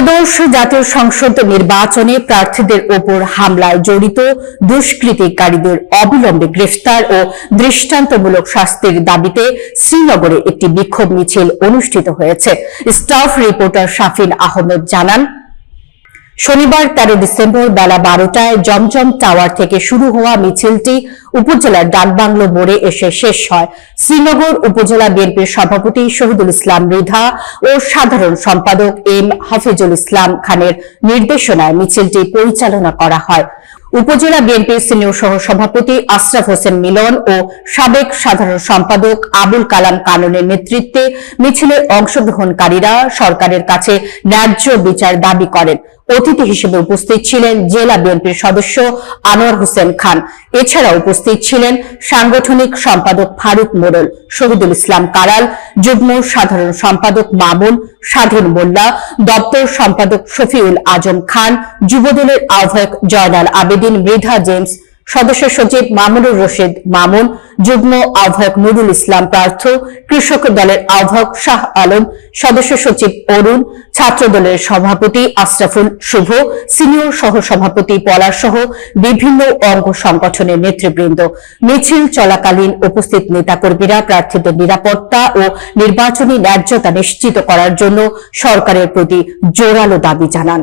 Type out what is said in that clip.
ত্রয়োদশ জাতীয় সংসদ নির্বাচনে প্রার্থীদের ওপর হামলায় জড়িত দুষ্কৃতিকারীদের অবিলম্বে গ্রেফতার ও দৃষ্টান্তমূলক শাস্তির দাবিতে শ্রীনগরে একটি বিক্ষোভ মিছিল অনুষ্ঠিত হয়েছে। স্টাফ রিপোর্টার শাফিন আহমেদ জানান শনিবার তেরো ডিসেম্বর বেলা বারোটায় জমজম টাওয়ার থেকে শুরু হওয়া মিছিলটি উপজেলার ডাকবাংলো মোড়ে এসে শেষ হয়। শ্রীনগর উপজেলা বিএনপির সভাপতি শহীদুল ইসলাম মৃধা ও সাধারণ সম্পাদক এম হাফিজুল ইসলাম খানের নির্দেশনায় মিছিলটি পরিচালনা করা হয়। উপজেলা বিএনপির সিনিয়র সহ সভাপতি আশরাফ হোসেন মিলন ও সাবেক সাধারণ সম্পাদক আবুল কালাম কাননের নেতৃত্বে মিছিলের অংশগ্রহণকারীরা সরকারের কাছে ন্যায্য বিচার দাবি করেন। অতিথি হিসেবে উপস্থিত ছিলেন জেলা বিএনপির সদস্য আনোয়ার হোসেন খান। এছাড়া উপস্থিত ছিলেন সাংগঠনিক সম্পাদক ফারুক মোড়ল, শহীদুল ইসলাম কারাল, যুগ্ম সাধারণ সম্পাদক মামুন সাধন মোল্লা, দপ্তর সম্পাদক শফিউল আজম খান, যুবদলের আহ্বায়ক জয়নাল আবেদিন, মৃধা জেমস সদস্য সচিব মামুনুর রশিদ মামুন, যুগ্ম আহ্বায়ক নুরুল ইসলাম পার্থ, কৃষক দলের আহ্বায়ক শাহ আলম, সদস্য সচিব অরুণ, ছাত্র দলের সভাপতি আশরাফুল শুভ, সিনিয়র সহ সভাপতি পলাশ সহ বিভিন্ন অঙ্গ সংগঠনের নেতৃবৃন্দ। মিছিল চলাকালীন উপস্থিত নেতাকর্মীরা প্রার্থীদের নিরাপত্তা ও নির্বাচনী ন্যায্যতা নিশ্চিত করার জন্য সরকারের প্রতি জোরালো দাবি জানান।